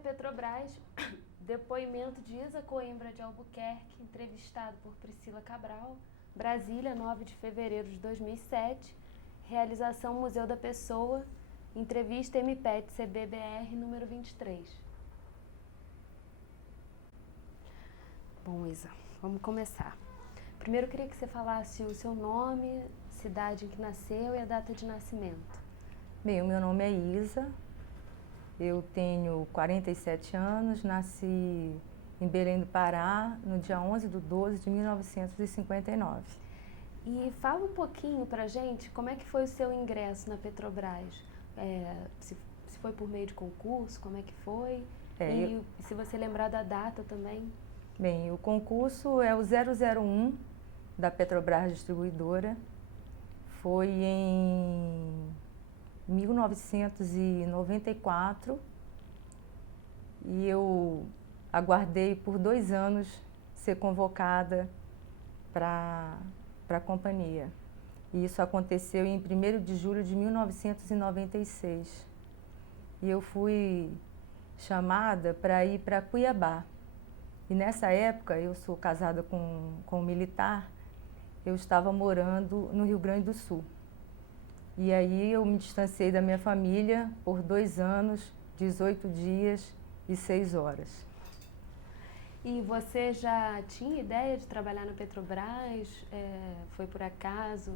Petrobras, depoimento de Isa Coimbra de Albuquerque, entrevistado por Priscila Cabral, Brasília, 9 de fevereiro de 2007, realização Museu da Pessoa, entrevista MPET CBBR número 23. Bom, Isa, vamos começar. Primeiro eu queria que você falasse o seu nome, cidade em que nasceu e a data de nascimento. Bem, o meu nome é Isa, eu tenho 47 anos, nasci em Belém do Pará, no dia 11/12 de 1959. E fala um pouquinho pra gente como é que foi o seu ingresso na Petrobras. Se foi por meio de concurso, como é que foi? Se você lembrar da data também. Bem, o concurso é o 001 da Petrobras Distribuidora, foi em 1994 e eu aguardei por 2 anos ser convocada para a companhia. E isso aconteceu em 1º de julho de 1996. E eu fui chamada para ir para Cuiabá. E nessa época, eu sou casada com um militar, eu estava morando no Rio Grande do Sul. E aí eu me distanciei da minha família por 2 anos, 18 dias e 6 horas. E você já tinha ideia de trabalhar na Petrobras? Foi por acaso?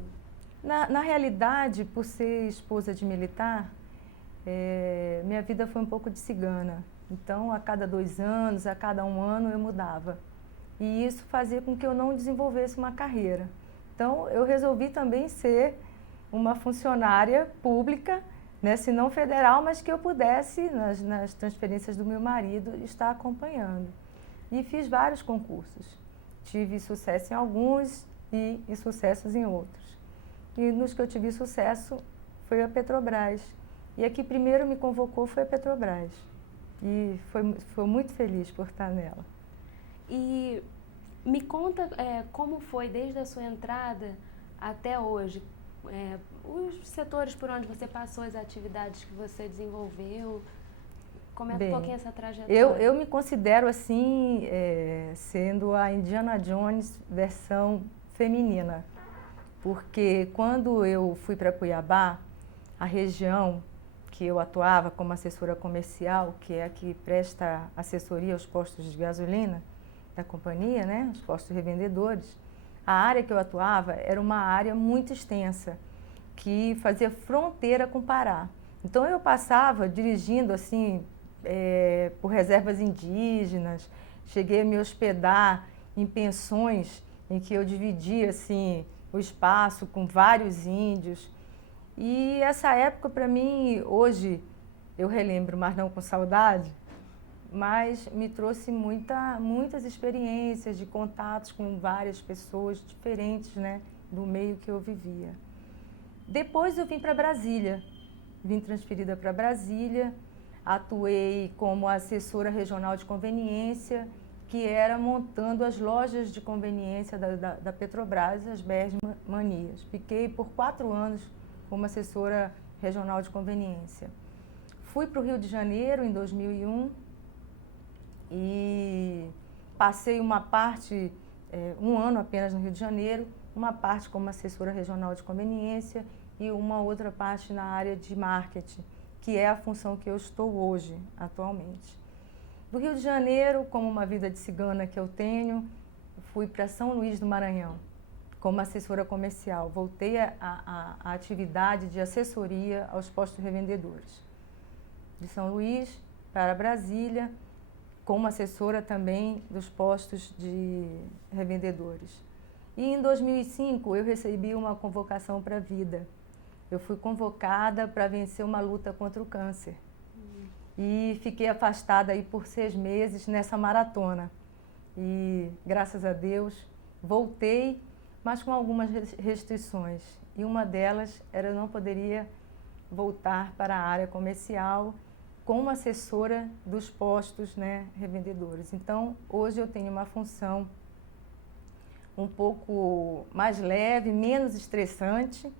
Na realidade, por ser esposa de militar, minha vida foi um pouco de cigana. Então, a cada 2 anos, a cada 1 ano, eu mudava. E isso fazia com que eu não desenvolvesse uma carreira. Então, eu resolvi também ser uma funcionária pública, né, se não federal, mas que eu pudesse, nas transferências do meu marido, estar acompanhando. E fiz vários concursos. Tive sucesso em alguns e insucessos em outros. E nos que eu tive sucesso foi a Petrobras. E a que primeiro me convocou foi a Petrobras. E foi muito feliz por estar nela. E me conta como foi desde a sua entrada até hoje. Os setores por onde você passou, as atividades que você desenvolveu. Comenta um pouquinho essa trajetória. Eu me considero assim, sendo a Indiana Jones versão feminina. Porque quando eu fui para Cuiabá, a região que eu atuava como assessora comercial, que é a que presta assessoria aos postos de gasolina da companhia, né, os postos revendedores, a área que eu atuava era uma área muito extensa, que fazia fronteira com o Pará. Então eu passava dirigindo assim, por reservas indígenas, cheguei a me hospedar em pensões em que eu dividia assim, o espaço com vários índios. E essa época, para mim, hoje, eu relembro, mas não com saudade, mas me trouxe muitas experiências de contatos com várias pessoas diferentes, né, do meio que eu vivia. Depois eu vim para Brasília, vim transferida para Brasília, atuei como assessora regional de conveniência, que era montando as lojas de conveniência da Petrobras, as BR Manias. Fiquei por 4 anos como assessora regional de conveniência. Fui para o Rio de Janeiro em 2001 e passei uma parte, 1 ano apenas no Rio de Janeiro, uma parte como assessora regional de conveniência e uma outra parte na área de marketing, que é a função que eu estou hoje, atualmente. Do Rio de Janeiro, como uma vida de cigana que eu tenho, fui para São Luís do Maranhão, como assessora comercial. Voltei à atividade de assessoria aos postos revendedores. De São Luís para Brasília, como assessora também dos postos de revendedores. E em 2005 eu recebi uma convocação para a vida. Eu fui convocada para vencer uma luta contra o câncer. E fiquei afastada aí por 6 meses nessa maratona. E graças a Deus voltei, mas com algumas restrições. E uma delas era eu não poderia voltar para a área comercial como assessora dos postos, né, revendedores. Então, hoje eu tenho uma função um pouco mais leve, menos estressante,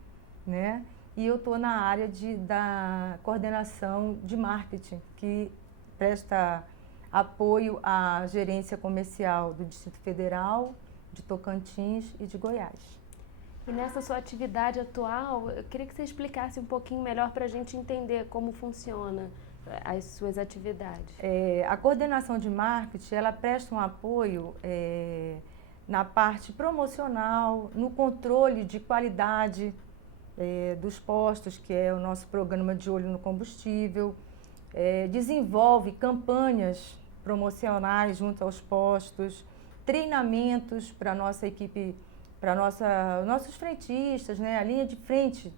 né? E eu estou na área da coordenação de marketing, que presta apoio à gerência comercial do Distrito Federal, de Tocantins e de Goiás. E nessa sua atividade atual, eu queria que você explicasse um pouquinho melhor para a gente entender como funciona as suas atividades. A coordenação de marketing, ela presta um apoio na parte promocional, no controle de qualidade dos postos, que é o nosso programa de olho no combustível, desenvolve campanhas promocionais junto aos postos, treinamentos para a nossa equipe, para nossos frentistas, né, a linha de frente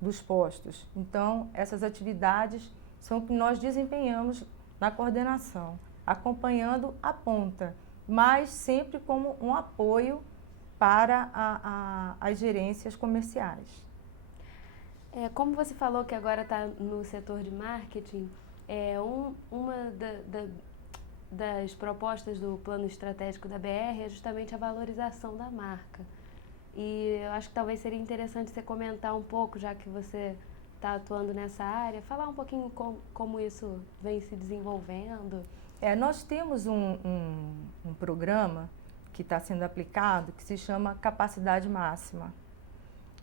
dos postos. Então, essas atividades são o que nós desempenhamos na coordenação, acompanhando a ponta, mas sempre como um apoio para as gerências comerciais. Como você falou que agora está no setor de marketing, uma das propostas do plano estratégico da BR é justamente a valorização da marca. E eu acho que talvez seria interessante você comentar um pouco, já que você está atuando nessa área, falar um pouquinho como isso vem se desenvolvendo. Nós temos um programa que está sendo aplicado que se chama Capacidade Máxima,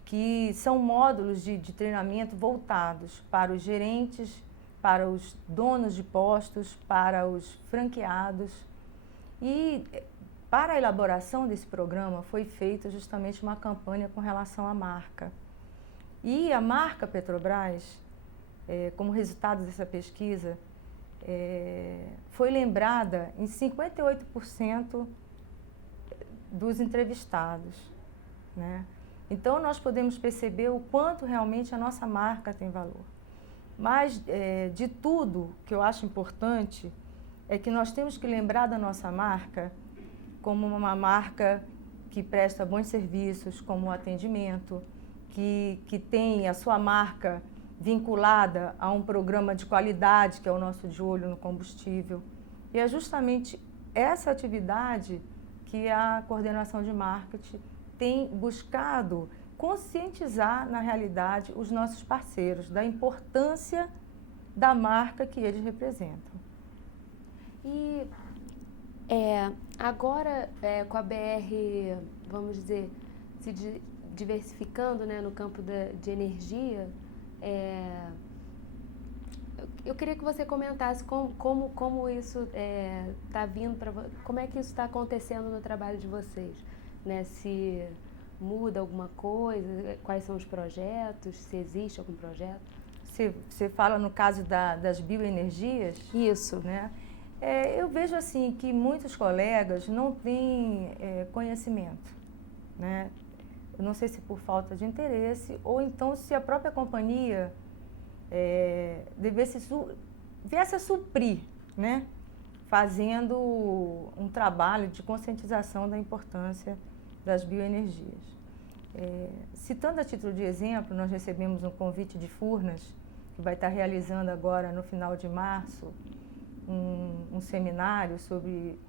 que são módulos de treinamento voltados para os gerentes, para os donos de postos, para os franqueados. E para a elaboração desse programa foi feita justamente uma campanha com relação à marca. E a marca Petrobras, como resultado dessa pesquisa, foi lembrada em 58% dos entrevistados, né? Então, nós podemos perceber o quanto realmente a nossa marca tem valor. Mas, de tudo que eu acho importante, é que nós temos que lembrar da nossa marca como uma marca que presta bons serviços, como o atendimento, que tem a sua marca vinculada a um programa de qualidade, que é o nosso de olho no combustível. E é justamente essa atividade que a coordenação de marketing tem buscado conscientizar, na realidade, os nossos parceiros da importância da marca que eles representam. E agora, com a BR, vamos dizer, se diversificando, né, no campo de energia, eu queria que você comentasse como isso está vindo para, como é que isso está acontecendo no trabalho de vocês, né? Se muda alguma coisa, quais são os projetos, se existe algum projeto? Você fala no caso das bioenergias? Isso. Né? Eu vejo assim que muitos colegas não têm conhecimento, né? Eu não sei se por falta de interesse ou então se a própria companhia viesse a suprir, né? Fazendo um trabalho de conscientização da importância das bioenergias. Citando a título de exemplo, nós recebemos um convite de Furnas, que vai estar realizando agora no final de março um seminário sobre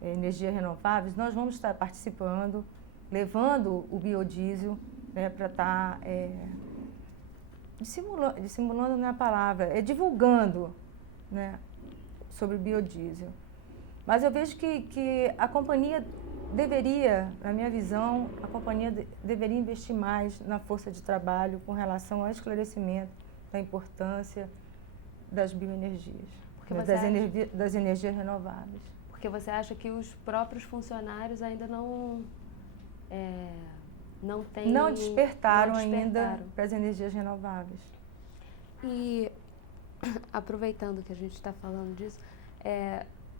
energias renováveis. Nós vamos estar participando, levando o biodiesel, né, para estar dissimulando não é a palavra, divulgando, né, sobre o biodiesel. Mas eu vejo que a companhia deveria, na minha visão, a companhia deveria investir mais na força de trabalho com relação ao esclarecimento da importância das bioenergias, das energias renováveis. Porque você acha que os próprios funcionários ainda não despertaram ainda para as energias renováveis. E, aproveitando que a gente está falando disso,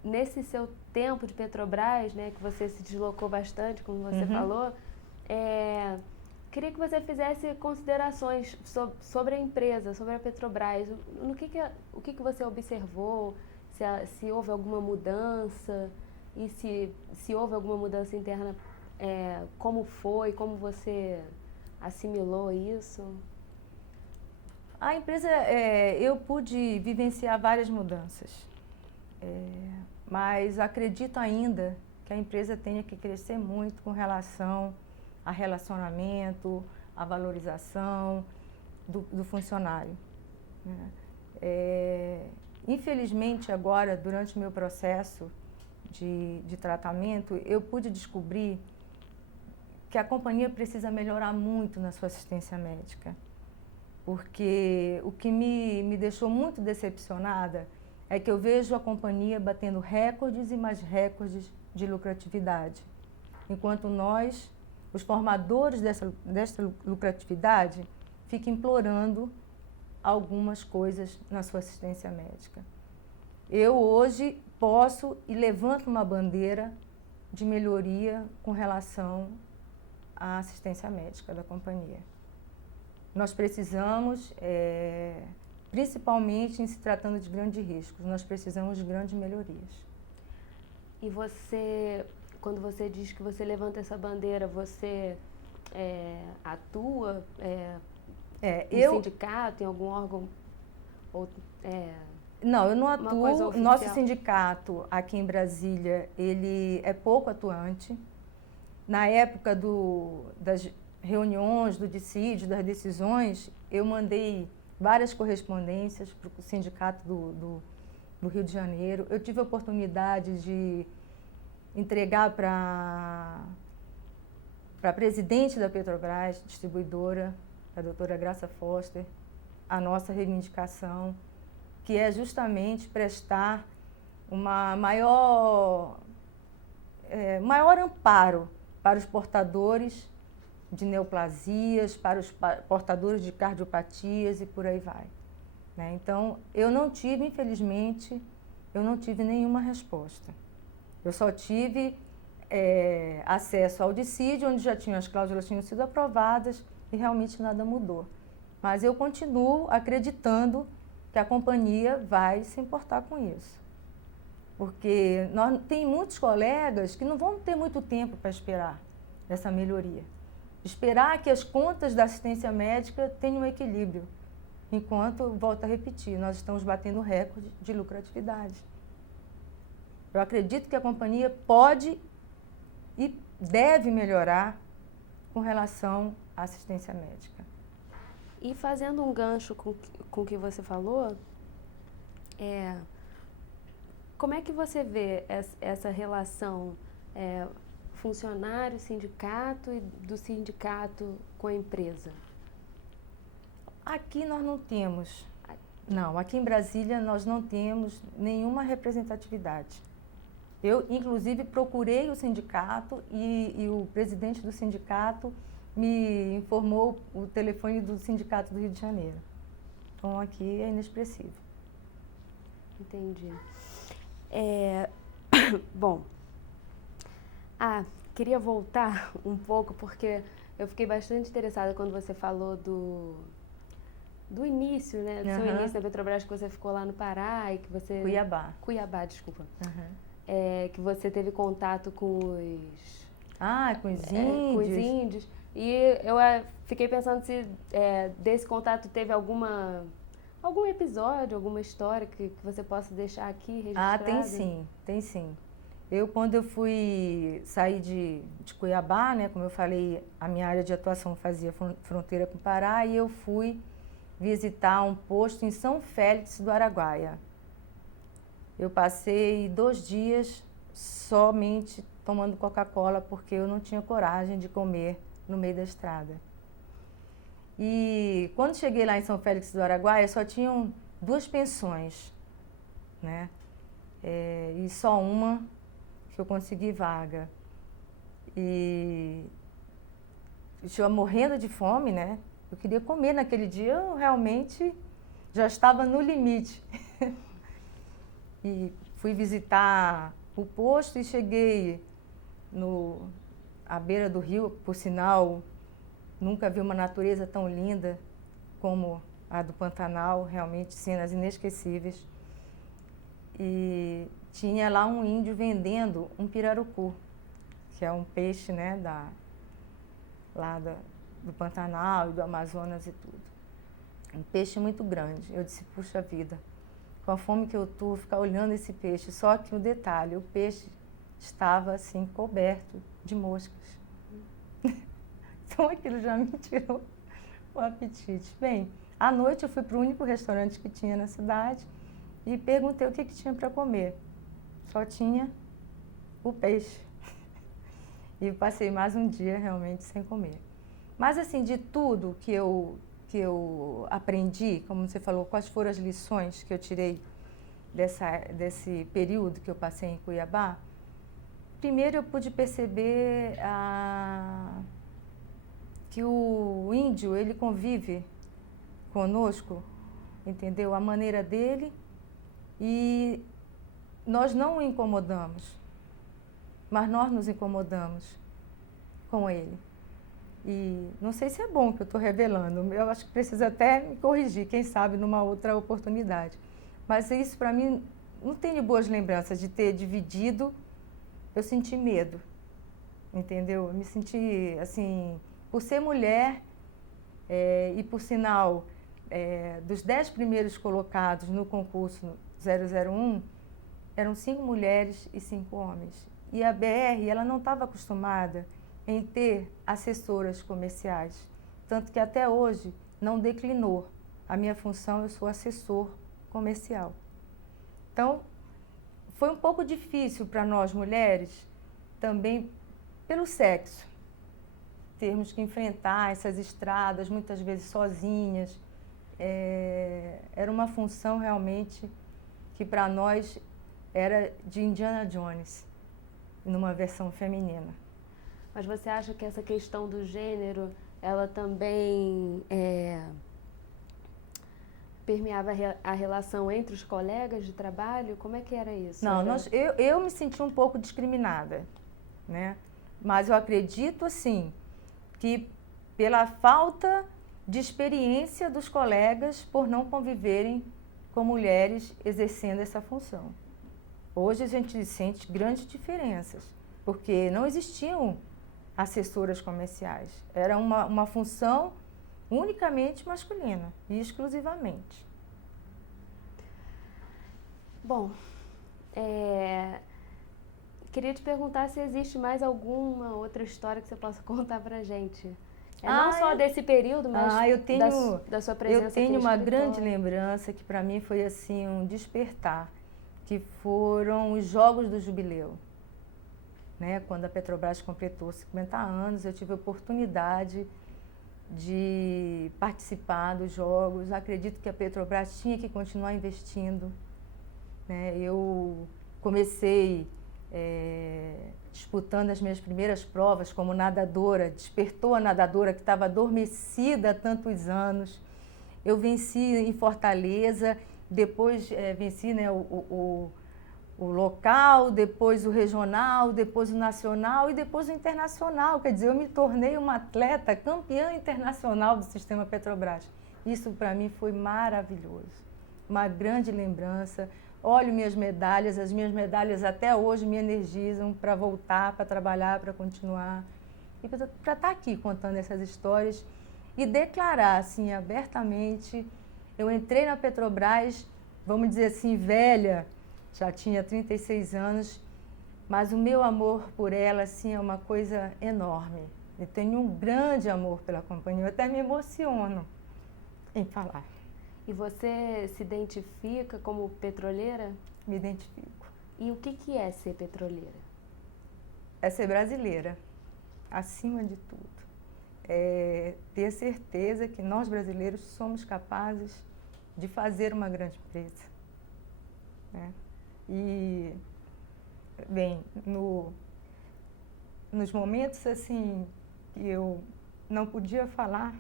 nesse seu tempo de Petrobras, né, que você se deslocou bastante, como você falou, queria que você fizesse considerações sobre a empresa, sobre a Petrobras. O que você observou, se houve alguma mudança, e se houve alguma mudança interna, como foi, como você assimilou isso? A empresa, eu pude vivenciar várias mudanças, mas acredito ainda que a empresa tenha que crescer muito com relação a relacionamento, a valorização do funcionário, né? Infelizmente, agora, durante o meu processo de tratamento, eu pude descobrir que a companhia precisa melhorar muito na sua assistência médica. Porque o que me deixou muito decepcionada é que eu vejo a companhia batendo recordes e mais recordes de lucratividade. Enquanto nós, os formadores dessa lucratividade, ficam implorando algumas coisas na sua assistência médica. Eu hoje posso e levanto uma bandeira de melhoria com relação à assistência médica da companhia. Nós precisamos, principalmente em se tratando de grandes riscos, nós precisamos de grandes melhorias. E você, quando você diz que você levanta essa bandeira, você atua no sindicato, em algum órgão? Não, eu não atuo. Nosso sindicato aqui em Brasília, ele é pouco atuante. Na época das reuniões, do dissídio, das decisões, eu mandei várias correspondências para o sindicato do Rio de Janeiro. Eu tive a oportunidade de entregar para a presidente da Petrobras, distribuidora, a doutora Graça Foster, a nossa reivindicação, que é justamente prestar uma maior amparo para os portadores de neoplasias, para os portadores de cardiopatias e por aí vai. Né? Então, infelizmente, eu não tive nenhuma resposta. Eu só tive acesso ao dissídio, onde as cláusulas tinham sido aprovadas e realmente nada mudou. Mas eu continuo acreditando que a companhia vai se importar com isso. Porque tem muitos colegas que não vão ter muito tempo para esperar essa melhoria. Esperar que as contas da assistência médica tenham equilíbrio. Enquanto, volto a repetir, nós estamos batendo recorde de lucratividade. Eu acredito que a companhia pode e deve melhorar com relação à assistência médica. E fazendo um gancho com o que você falou, como é que você vê essa relação funcionário-sindicato e do sindicato com a empresa? Aqui nós não temos. Não, aqui em Brasília nós não temos nenhuma representatividade. Eu, inclusive, procurei o sindicato e o presidente do sindicato me informou o telefone do sindicato do Rio de Janeiro. Então, aqui é inexpressivo. Entendi. Bom, queria voltar um pouco, porque eu fiquei bastante interessada quando você falou do início, né? Do seu início na Petrobras, que você ficou lá no Pará e que você... Cuiabá, desculpa. Que você teve contato com os... com os índios. Com os índios. E eu fiquei pensando se desse contato teve algum episódio, alguma história que você possa deixar aqui registrada. Tem sim. Quando eu saí de Cuiabá, né, como eu falei, a minha área de atuação fazia fronteira com o Pará, e eu fui visitar um posto em São Félix do Araguaia. Eu passei 2 dias somente tomando Coca-Cola, porque eu não tinha coragem de comer no meio da estrada. E quando cheguei lá em São Félix do Araguaia, só tinham 2 pensões, né? E só uma que eu consegui vaga. E eu estava morrendo de fome, né? Eu queria comer naquele dia, eu realmente já estava no limite. E fui visitar o posto e cheguei à beira do rio, por sinal, nunca vi uma natureza tão linda como a do Pantanal, realmente cenas inesquecíveis. E tinha lá um índio vendendo um pirarucu, que é um peixe, né, do Pantanal e do Amazonas e tudo. Um peixe muito grande. Eu disse, puxa vida, com a fome que eu tô, ficar olhando esse peixe. Só que o detalhe, o peixe estava assim, coberto de moscas. Então aquilo já me tirou o apetite. Bem, à noite eu fui para o único restaurante que tinha na cidade e perguntei o que tinha para comer. Só tinha o peixe. E passei mais um dia realmente sem comer. Mas assim, de tudo que eu aprendi, como você falou, quais foram as lições que eu tirei desse período que eu passei em Cuiabá, primeiro eu pude perceber que o índio, ele convive conosco, entendeu? A maneira dele, e nós não o incomodamos, mas nós nos incomodamos com ele. E não sei se é bom que eu estou revelando, eu acho que preciso até me corrigir, quem sabe numa outra oportunidade. Mas isso para mim não tenho boas lembranças de ter dividido, eu senti medo, entendeu? Eu me senti assim, por ser mulher e por sinal dos 10 primeiros colocados no concurso 001, eram 5 mulheres e 5 homens. E a BR, ela não estava acostumada em ter assessoras comerciais, tanto que até hoje não declinou. A minha função, eu sou assessor comercial. Então, foi um pouco difícil para nós mulheres, também pelo sexo, termos que enfrentar essas estradas, muitas vezes sozinhas. Era uma função realmente que para nós era de Indiana Jones, numa versão feminina. Mas você acha que essa questão do gênero, ela também permeava a relação entre os colegas de trabalho? Como é que era isso? Não, eu me senti um pouco discriminada, né? Mas eu acredito, assim, que pela falta de experiência dos colegas por não conviverem com mulheres exercendo essa função. Hoje a gente sente grandes diferenças, porque não existiam assessoras comerciais. Era uma função unicamente masculina e exclusivamente. Bom, queria te perguntar se existe mais alguma outra história que você possa contar pra gente. Não só desse período, mas da sua presença eu tenho aqui no uma escritório. grande lembrança que para mim foi assim um despertar, que foram os Jogos do Jubileu. Né? Quando a Petrobras completou 50 anos, eu tive a oportunidade de participar dos Jogos. Acredito que a Petrobras tinha que continuar investindo. Né? Eu comecei disputando as minhas primeiras provas como nadadora, despertou a nadadora que estava adormecida há tantos anos. Eu venci em Fortaleza, depois venci, né, o local, depois o regional, depois o nacional e depois o internacional. Quer dizer, eu me tornei uma atleta campeã internacional do sistema Petrobras. Isso para mim foi maravilhoso, uma grande lembrança. Olho minhas medalhas, as minhas medalhas até hoje me energizam para voltar, para trabalhar, para continuar. E para estar aqui contando essas histórias e declarar assim abertamente. Eu entrei na Petrobras, vamos dizer assim, velha, já tinha 36 anos, mas o meu amor por ela assim, é uma coisa enorme. Eu tenho um grande amor pela companhia, eu até me emociono em falar. E você se identifica como petroleira? Me identifico. E o que é ser petroleira? É ser brasileira, acima de tudo. É ter certeza que nós brasileiros somos capazes de fazer uma grande empresa. Né? E, bem, nos momentos assim que eu não podia falar,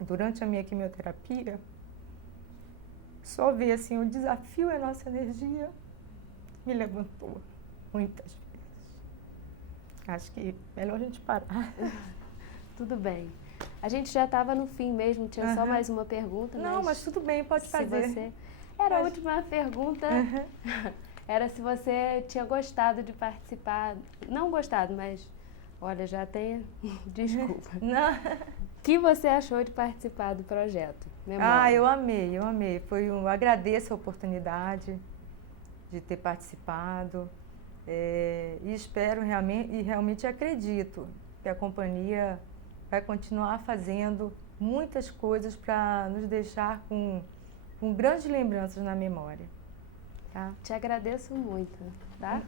durante a minha quimioterapia, só ver assim, o desafio é a nossa energia, me levantou muitas vezes. Acho que é melhor a gente parar. Tudo bem. A gente já estava no fim mesmo, tinha só mais uma pergunta. Não, mas tudo bem, pode fazer. A última pergunta era se você tinha gostado de participar. Não gostado, mas olha, já tem. Desculpa. Não. O que você achou de participar do projeto? Memória. Eu amei. Agradeço a oportunidade de ter participado e espero realmente acredito que a companhia vai continuar fazendo muitas coisas para nos deixar com com grandes lembranças na memória. Tá? Te agradeço muito, tá?